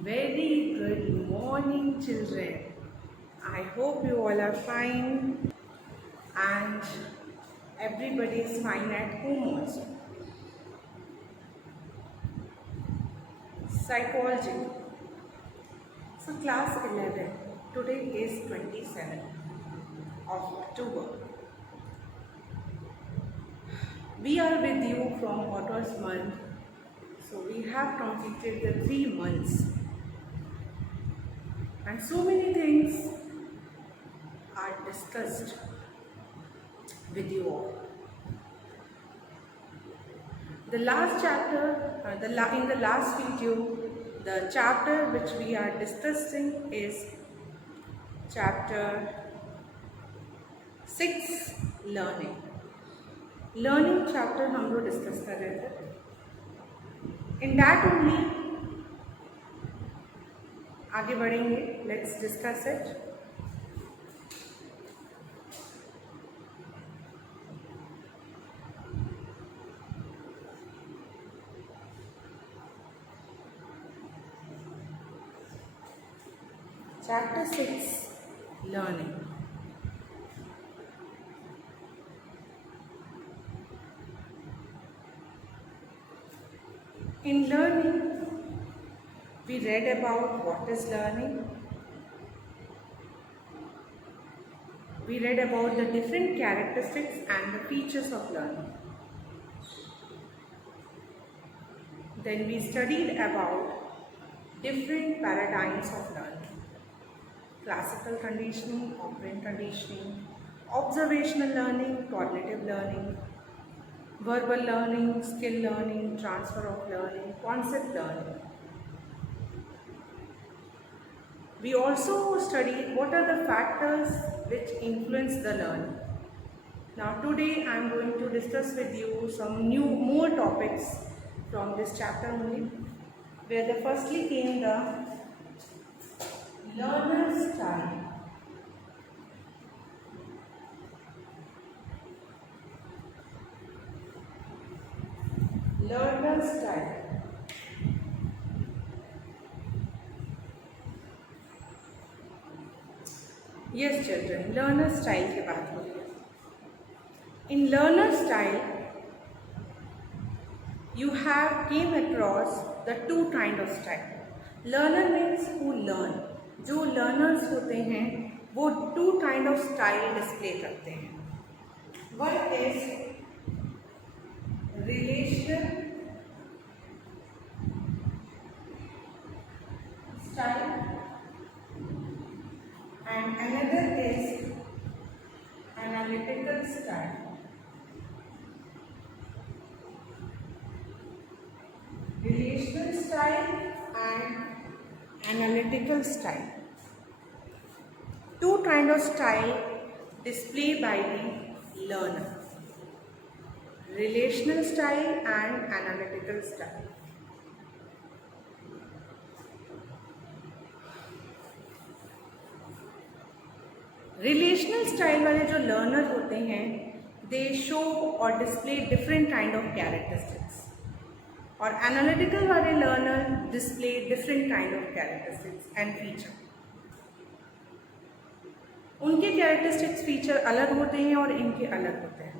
Very good morning, children. I hope you all are fine and everybody is fine at home also. Psychology. So, class 11. Today is 27th of October. We are with you from August month. So, we have completed the 3 months. And so many things are discussed with you all. The last chapter, in the last video, the chapter which we are discussing is chapter 6, learning. Learning chapter हम लोग डिस्कस कर रहे थे. In that only आगे बढ़ेंगे. Let's discuss it. Chapter 6, learning. In learning, we read about what is learning. We read about the different characteristics and the features of learning. Then we studied about different paradigms of learning. Classical conditioning, operant conditioning, observational learning, cognitive learning, verbal learning, skill learning, transfer of learning, concept learning. We also studied what are the factors which influence the learning. Now today I am going to discuss with you some more topics from this chapter only, where the firstly came the learner style. Learner style. Yes children, learner style की बात हो रही है. In learner style, you have came across the two kind of style. Learner means who learn. जो learners होते हैं वो two kind of style display करते हैं. One is relational style and another is analytical style. Relational style and analytical style. Two kind of style displayed by the learner. Relational style and analytical style. Relational style वाले जो learner होते हैं, they show or display different kind of characteristics. और एनालिटिकल वाले learner display different kind of characteristics and feature. उनके characteristics feature अलग होते हैं और इनके अलग होते हैं.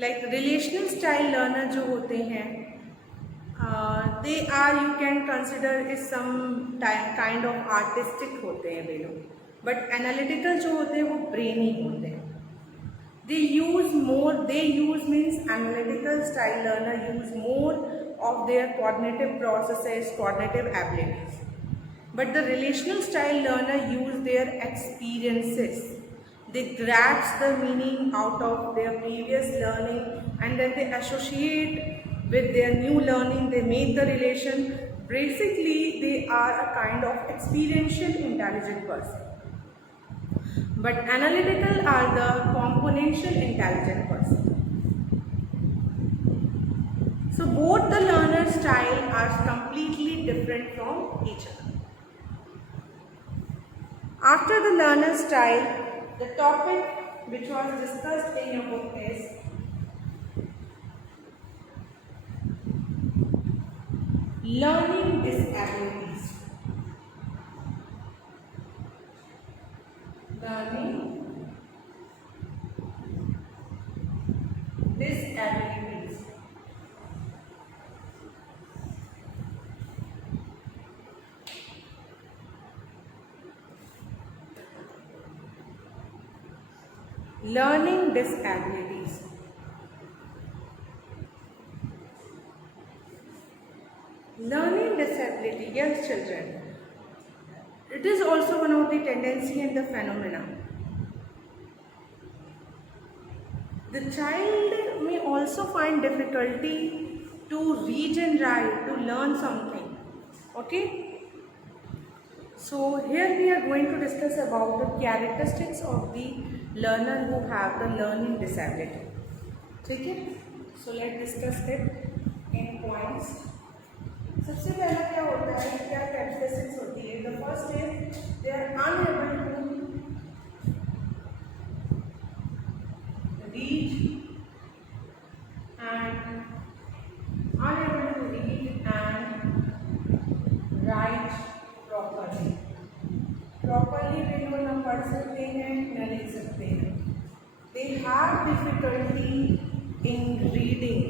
लाइक रिलेशनल स्टाइल लर्नर जो होते हैं, they are you can consider is some kind of artistic होते हैं वे लोग. बट एनालिटिकल जो होते हैं वो ब्रेनी होते हैं. They use means analytical style learner use more of their cognitive processes, cognitive abilities. But the relational style learner use their experiences. They grasp the meaning out of their previous learning and then they associate with their new learning. They make the relation. Basically, they are a kind of experiential intelligent person. But analytical are the componential intelligent person. So both the learner style are completely different from each other. After the learner style, the topic which was discussed in your book is learning disabilities. learning disabilities. Learning disability, yes children, it is also one of the tendency and the phenomena. The child may also find difficulty to read and write, to learn something. Okay? So here we are going to discuss about the characteristics of the learner who have the learning disability. Okay? So let's discuss it in points. सबसे पहला क्या होता है, क्या characteristics होती है? The first is they are unable to read and unable to read and write properly. Properly वे लोग ना पढ़ सकते हैं न लिख सकते हैं. They have difficulty in reading.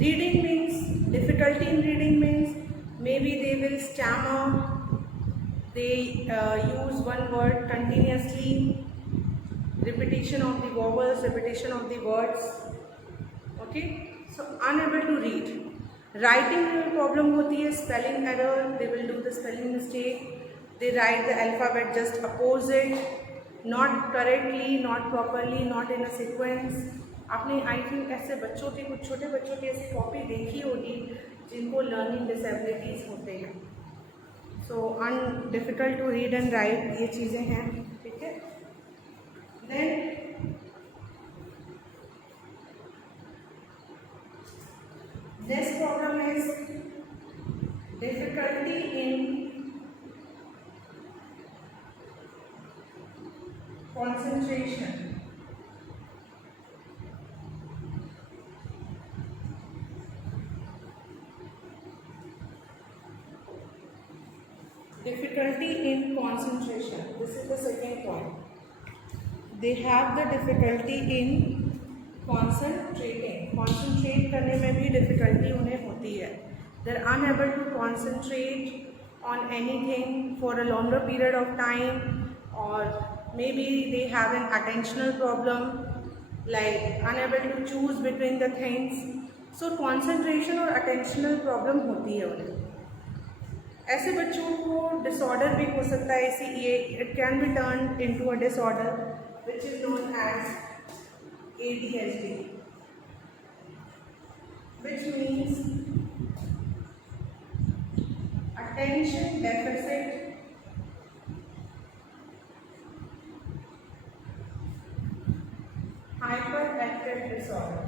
Reading means, difficulty in reading means maybe they will stammer, they use one word continuously, repetition of the vowels, repetition of the words. Okay, so unable to read. Writing में problem होती है, spelling error, they will do the spelling mistake, they write the alphabet just opposite, not correctly, not properly, not in a sequence. आपने I think ऐसे बच्चों की, कुछ छोटे बच्चों की ऐसी कॉपी देखी होगी जिनको लर्निंग डिसेबिलिटीज़ होते हैं. So difficult to read and write, ये चीज़ें हैं. ठीक है. Then next problem is difficulty in concentration. Difficulty in concentration. This is the second point. They have the difficulty in concentrating. Concentrate करने में भी difficulty उन्हें होती है. They are unable to concentrate on anything for a longer period of time, or maybe they have an attentional problem, like unable to choose between the things. So concentration और attentional problem होती है उन्हें. ऐसे बच्चों को डिसऑर्डर भी हो सकता है. इसी ये it can be turn into a disorder which is known as ADHD, which means attention deficit hyperactive disorder.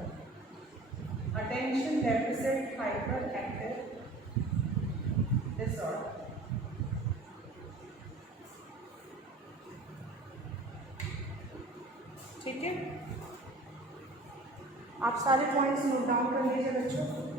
Attention deficit hyperactive disorder. ठीक है. आप सारे पॉइंट्स नोट डाउन कर लीजिए बच्चों.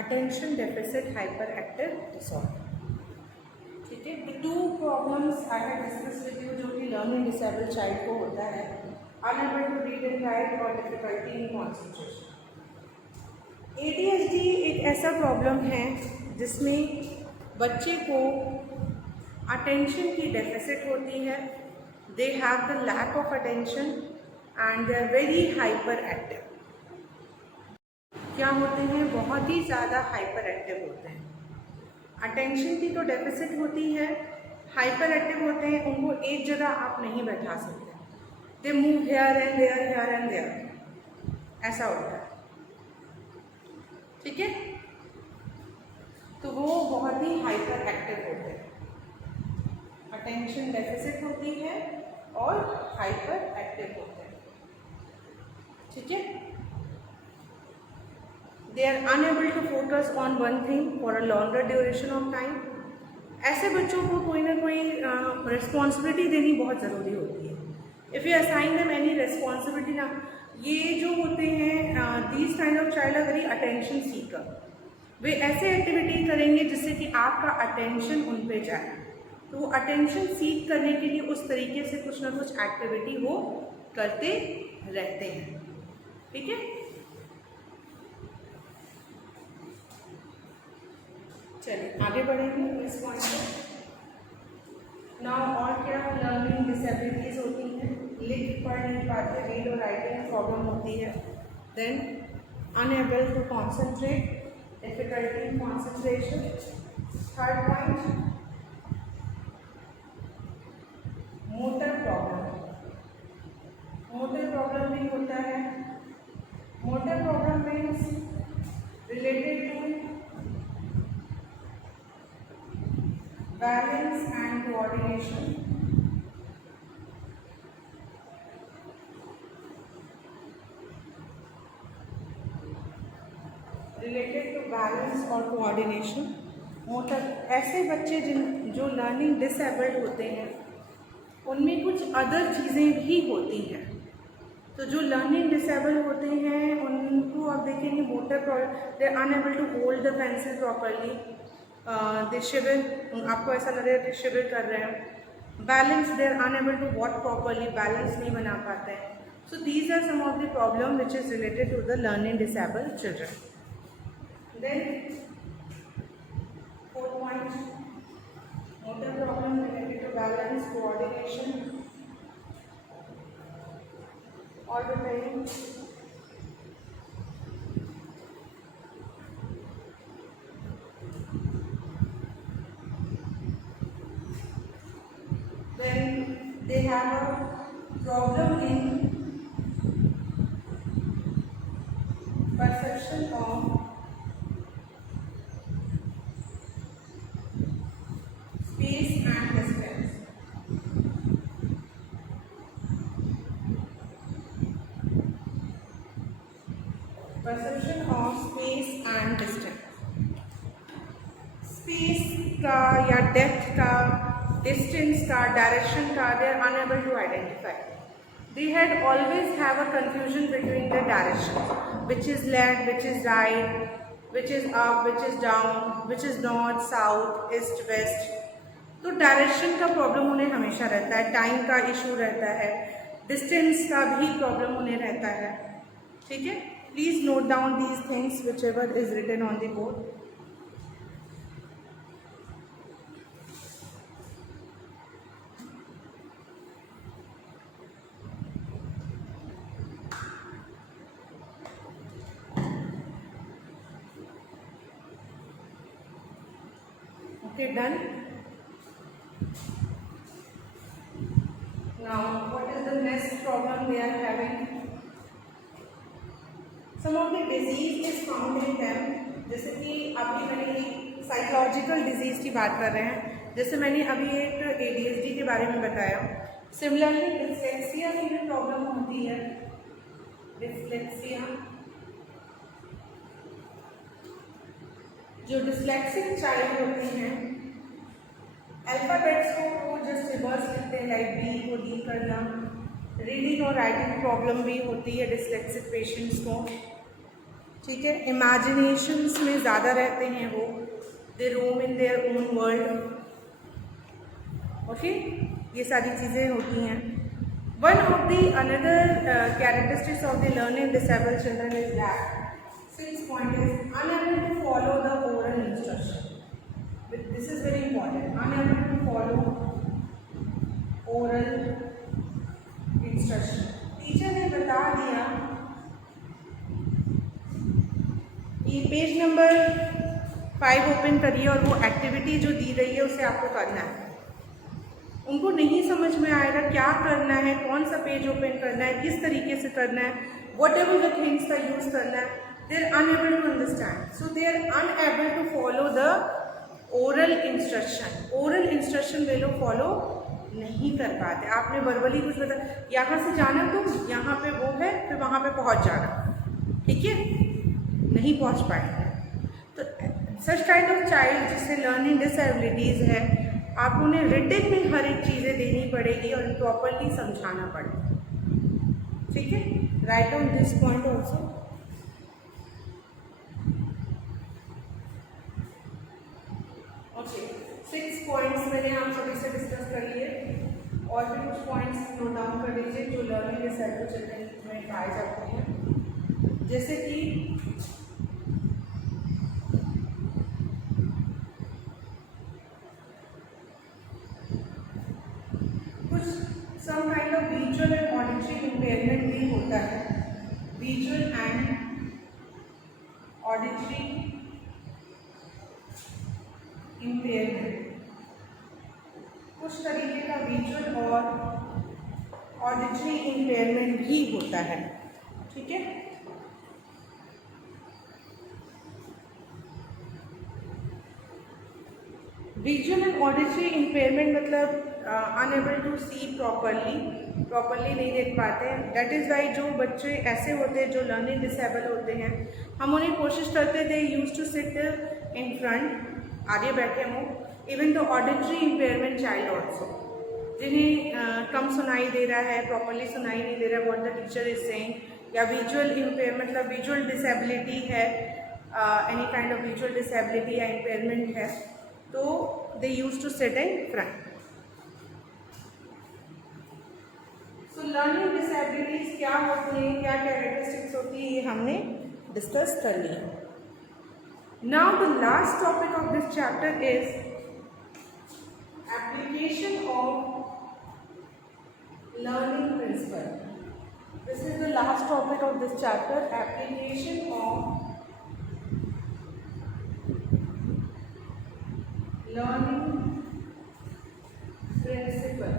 Attention deficit hyperactive disorder. ठीक है. The two problems I have discussed with you जो कि learning disabled child को होता है, unable to read and write और difficulty in concentration. ADHD एक ऐसा प्रॉब्लम है जिसमें बच्चे को attention की deficit होती है. They have the lack of attention and they are very hyperactive. क्या होते हैं? बहुत ही ज़्यादा हाइपर एक्टिव होते हैं. अटेंशन की तो डेफिसिट होती है, हाइपर एक्टिव होते हैं. उनको एक जगह आप नहीं बैठा सकते. They move here and there, ऐसा होता है. ठीक है. तो वो बहुत ही हाइपर एक्टिव होते हैं. अटेंशन डेफिसिट होती है और हाइपर एक्टिव होते हैं, ठीक है। They are unable to focus on one thing for a longer duration of time. ऐसे बच्चों को कोई ना कोई रिस्पॉन्सिबिलिटी देनी बहुत ज़रूरी होती है। If you assign them any responsibility ना, ये जो होते हैं these kind of child are very attention seeker. वे ऐसे एक्टिविटी करेंगे जिससे कि आपका अटेंशन उन पे जाए, तो वो अटेंशन सीख करने के लिए उस तरीके से कुछ ना कुछ एक्टिविटी वो करते रहते हैं, ठीक है। चलिए आगे बढ़ेंगे इस पॉइंट पर। नाउ और क्या लर्निंग डिसेबिलिटीज होती हैं, लिख पढ़ नहीं पाते, रीड और राइटिंग प्रॉब्लम होती है। Then unable to concentrate, difficulty in concentration. Third point, motor problem, motor problem भी होता है। Motor problem means related to balance and coordination, related to balance और coordination। मोटर, ऐसे बच्चे जो लर्निंग डिसेबल्ड होते हैं उनमें कुछ अदर चीज़ें भी होती हैं। तो जो लर्निंग डिसेबल्ड होते हैं उनको आप देखेंगे motor problem, they are unable to hold the pencil properly, they शिविर, आपको ऐसा लग रहा है शिविर कर रहे हैं। Balance, they are unable to walk properly, balance नहीं बना पाते हैं। So these are some of the problem which is related to the learning disabled children. Then fourth point, motor problem related to balance, coordination. और बताइए, they have a problem in perception of space and distance. Perception of space and distance. Space का या depth का, distance का, direction का, they are unable to identify. They had always have a confusion between the directions, which is left, which is right, which is up, which is down, which is north, south, east, west. तो डायरेक्शन का प्रॉब्लम उन्हें हमेशा रहता है, टाइम का इशू रहता है, डिस्टेंस का भी प्रॉब्लम उन्हें रहता है, ठीक है। Please note down these things which ever is written on the board. Okay, done. Now, what is the next problem they are having? Some of the disease is found in them. जैसे कि अभी मैंने एक psychological disease की बात कर रहे हैं, जैसे मैंने अभी एक ADHD के बारे में बताया। सिमिलरली डिस्लेक्सिया की भी प्रॉब्लम होती है। डिस्लेक्सिया, जो डिस्लेक्सिक चाइल्ड होते हैं, अल्फ़ाबेट्स को जस्ट रिवर्स लिखते हैं, लाइक बी को डी करना। रीडिंग और राइटिंग प्रॉब्लम भी होती है डिस्लेक्सिक पेशेंट्स को, ठीक है। इमेजिनेशंस में ज़्यादा रहते हैं वो, they roam in their own world, okay, ये सारी चीज़ें होती हैं। One of the another characteristics of the learning disabled children is that 6th point is unable to follow the oral instruction. This is very important. Unable to follow oral instruction. Teacher ने बता दिया कि page number 5 ओपन करिए और वो एक्टिविटी जो दी रही है उसे आपको करना है। उनको नहीं समझ में आएगा क्या करना है, कौन सा पेज ओपन करना है, किस तरीके से करना है, वट एवर द थिंग्स का यूज़ करना है, they are unable to understand. So they are unable to follow the oral instruction वे लोग फॉलो नहीं कर पाते। आपने वर्बली कुछ बता, यहाँ से जाना तुम, यहाँ पे वो है, फिर वहाँ पे पहुँच जाना, ठीक है, नहीं पहुँच पाएंगे। तो सच काइंड ऑफ चाइल्ड जिससे लर्निंग डिसेबिलिटीज़ है, आप उन्हें रिटन में हर एक चीज़ें देनी पड़ेगी और प्रॉपरली समझाना पड़ेगा, ठीक है। Right on this point also. Okay, 6 पॉइंट्स मैंने आप सभी से डिस्कस कर लिए, और भी कुछ पॉइंट्स नोट डाउन कर लीजिए जो लर्निंग डिसेबल चिल्ड्रन में पाए जाते हैं, जैसे कि कुछ some kind of visual and auditory impairment भी होता है। विजुअल एंड ऑडिटरी इम्पेयरमेंट, कुछ तरीके का विजुअल और ऑडिटरी इम्पेयरमेंट भी होता है, ठीक है। विजुअल एंड ऑडिटरी इम्पेयरमेंट मतलब अनएबल टू सी प्रॉपरली नहीं देख पाते हैं। दैट इज़ वाई जो बच्चे ऐसे होते हैं जो लर्निंग डिसेबल होते हैं, हम उन्हें कोशिश करते थे use to sit in front, आगे बैठे हों। Even the auditory impairment child also, जिन्हें कम सुनाई दे रहा है, प्रॉपरली सुनाई नहीं दे रहा है what the teacher is saying, या विजुअल इम्पेयर मतलब विजुअल डिसेबिलिटी है, any kind of visual disability या इम्पेयरमेंट है, तो they use to sit in front. So learning disabilities क्या होती हैं, क्या कैरेक्टरिस्टिक्स होती है, ये हमने डिस्कस कर लिया। Now the last topic of this chapter is application of learning principle. This is the last topic of this chapter, application of learning principle.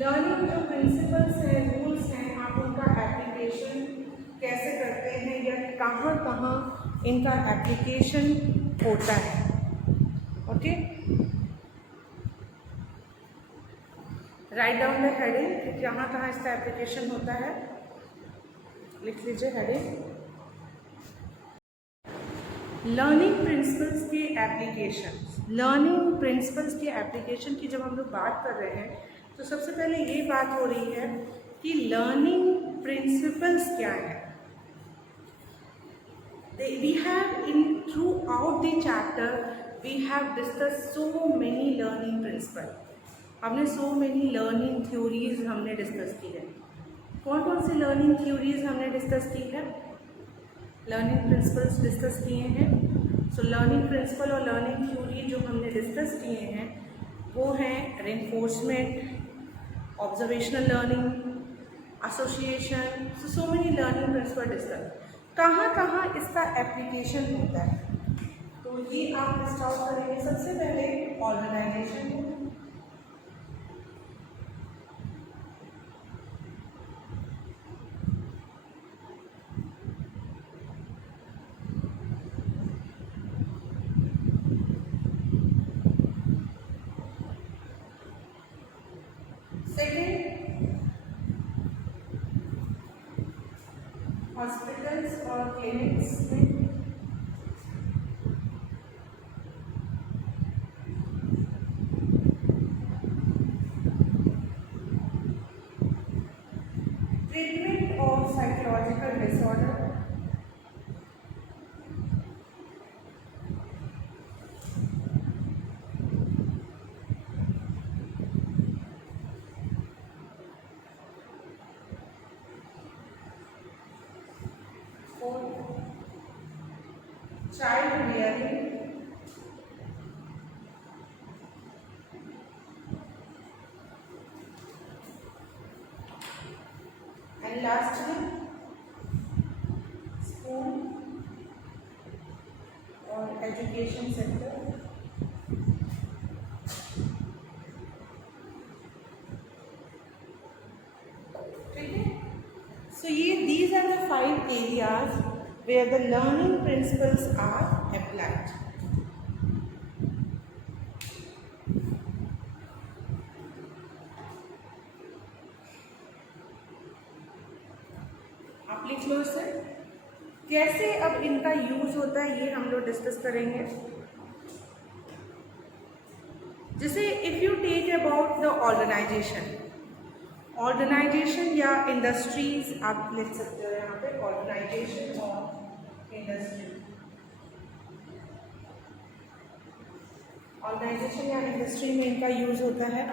Learning जो principles हैं, rules हैं, आप उनका application कैसे करते हैं या कहाँ कहाँ इनका एप्लीकेशन होता है, okay. Write down the heading, कहाँ कहाँ इसका एप्लीकेशन होता है, लिख लीजिए हेडिंग। लर्निंग प्रिंसिपल्स के एप्लीकेशन। लर्निंग प्रिंसिपल्स के एप्लीकेशन की जब हम लोग बात कर रहे हैं, तो सबसे पहले ये बात हो रही है कि लर्निंग प्रिंसिपल्स क्या है। We have throughout the chapter we have discussed so many learning principles. हमने so many learning theories हमने डिस्कस की है। कौन कौन सी learning theories हमने डिस्कस की है, learning principles डिस्कस किए हैं। So learning principle और learning theory जो हमने डिस्कस किए हैं वो हैं reinforcement, observational learning, association, so many learning principles discuss. कहाँ कहाँ इसका एप्लीकेशन होता है, तो ये आप लिस्ट आउट करेंगे। सबसे पहले ऑर्गेनाइजेशन, सेकेंड हॉस्पिटल्स और क्लिनिक्स में, treatment of psychological disorder, child rearing, and lastly school or education sector। ठीक है, so ये these are the 5 areas where the learning principles are applied। कैसे अब इनका यूज़ होता है ये हम लोग डिस्कस करेंगे। जैसे if you take about the organization या इंडस्ट्रीज आप लिख सकते हो यहाँ पे, ऑर्गेनाइजेशन और इंडस्ट्री। ऑर्गेनाइजेशन या इंडस्ट्री में इनका यूज़ होता है।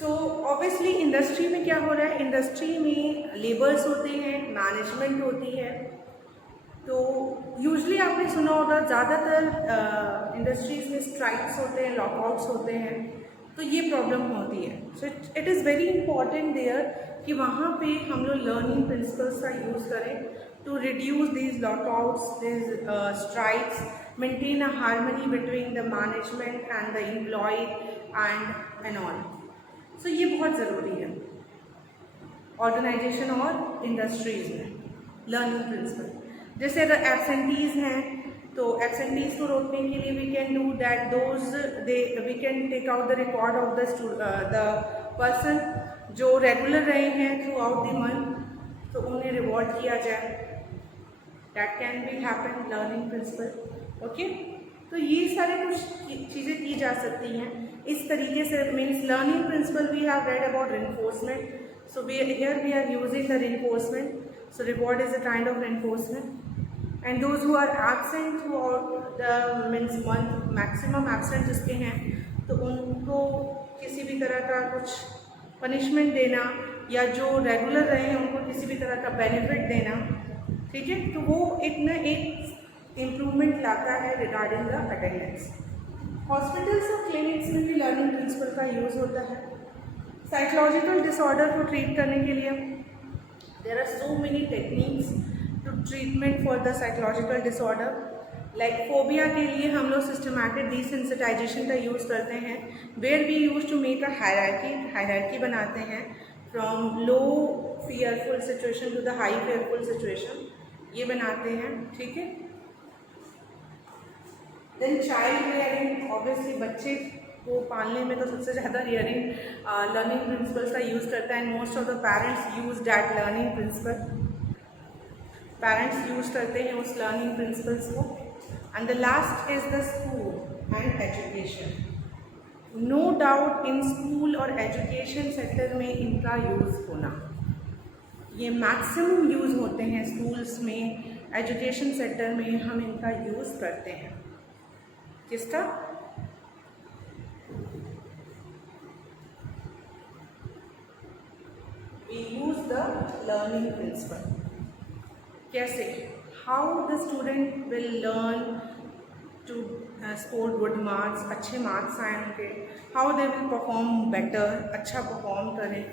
सो ऑब्वियसली इंडस्ट्री में क्या हो रहा है, इंडस्ट्री में लेबर्स होते हैं, मैनेजमेंट होती है। तो यूजली आपने सुना होगा ज़्यादातर इंडस्ट्रीज़ में स्ट्राइक्स होते हैं, लॉकआउट्स होते हैं, तो ये प्रॉब्लम होती है। So it is very important there कि वहाँ पे हम लोग लर्निंग प्रिंसिपल्स का यूज़ करें to reduce these lockouts, these strikes, maintain a harmony between the management and the employ and all. So ये बहुत ज़रूरी है ऑर्गेनाइजेशन और इंडस्ट्रीज़ में लर्निंग प्रिंसिपल। जैसे अगर एब्सेंटीज़ हैं तो एब्सेंटीज़ को रोकने के लिए we can do that we can take out the record of the person जो रेगुलर रहे हैं थ्रू आउट द मंथ, तो उन्हें रिवॉर्ड किया जाए। That can be happen learning principle. Okay, तो ये सारे कुछ चीज़ें की जा सकती हैं इस तरीके से। Means learning principle we have read about reinforcement, so here we are using the reinforcement, so reward is a kind of reinforcement। and those who are absent throughout the means month, maximum absent जिसके हैं, तो उनको किसी भी तरह का कुछ पनिशमेंट देना, या जो रेगुलर रहे हैं उनको किसी भी तरह का बेनिफिट देना, ठीक है। तो वो एक न एक इम्प्रूवमेंट लाता है रिगार्डिंग द अटेंडेंस। हॉस्पिटल्स और क्लिनिक्स में भी लर्निंग प्रिंसिपल का यूज़ होता है। साइकोलॉजिकल डिसऑर्डर को ट्रीट करने के लिए there are so many techniques to treatment for the psychological disorder. Like phobia के लिए हम लोग सिस्टमैटिक डिसेंसिटाइजेशन का यूज़ करते हैं, where we use to make a hierarchy बनाते हैं from low fearful situation to the high fearful situation, ये बनाते हैं, ठीक है। देन चाइल्ड रेयरिंग, ऑब्वियसली बच्चे को पालने में तो सबसे ज़्यादा रियरिंग लर्निंग प्रिंसिपल्स का यूज़ करता है। Most of the parents use that learning principle, parents use करते हैं उस लर्निंग प्रिंसिपल्स को। And the last is the school and education. No doubt in school और एजुकेशन सेक्टर में इनका यूज़ होना, ये मैक्सिमम यूज़ होते हैं स्कूल्स में, एजुकेशन सेक्टर में हम इनका यूज़ करते हैं। किसका? We use the learning principle। कैसे? How the student will learn to score good marks, अच्छे मार्क्स आए उनके, how they will perform better, अच्छा परफॉर्म करें।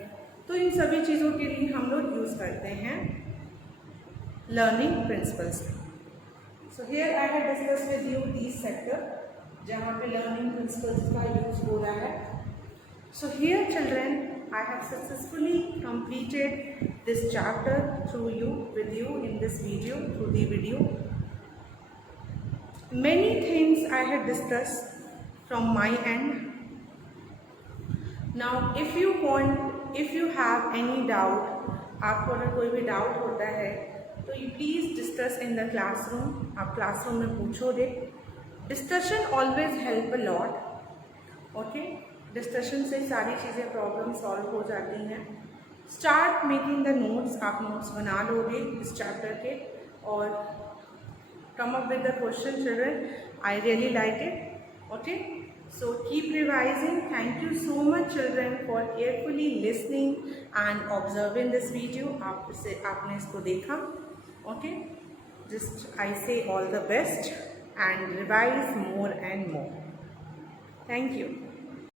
तो इन सभी चीज़ों के लिए हम लोग यूज़ करते हैं learning principles. So here I have discuss with you this sector जहाँ पे लर्निंग प्रिंसिपल्स का यूज़ हो रहा है। So here children, I have successfully completed this chapter with you in this video, through the video. Many things I had discussed from my end. Now, if you have any doubt, आपको अगर कोई भी डाउट होता है तो you please discuss in the classroom। आप क्लासरूम में पूछोगे। Discussion always help a lot, okay? Discussion से सारी चीज़ें प्रॉब्लम सॉल्व हो जाती हैं। स्टार्ट मेकिंग द नोट्स, आप नोट्स बना लोगे इस चैप्टर के और come up with the question children. I really like it, okay. So keep revising. Thank you so much children for carefully listening and observing this video. आपने इसको देखा, ओके। जस्ट आई से all the best and revise more and more. Thank you.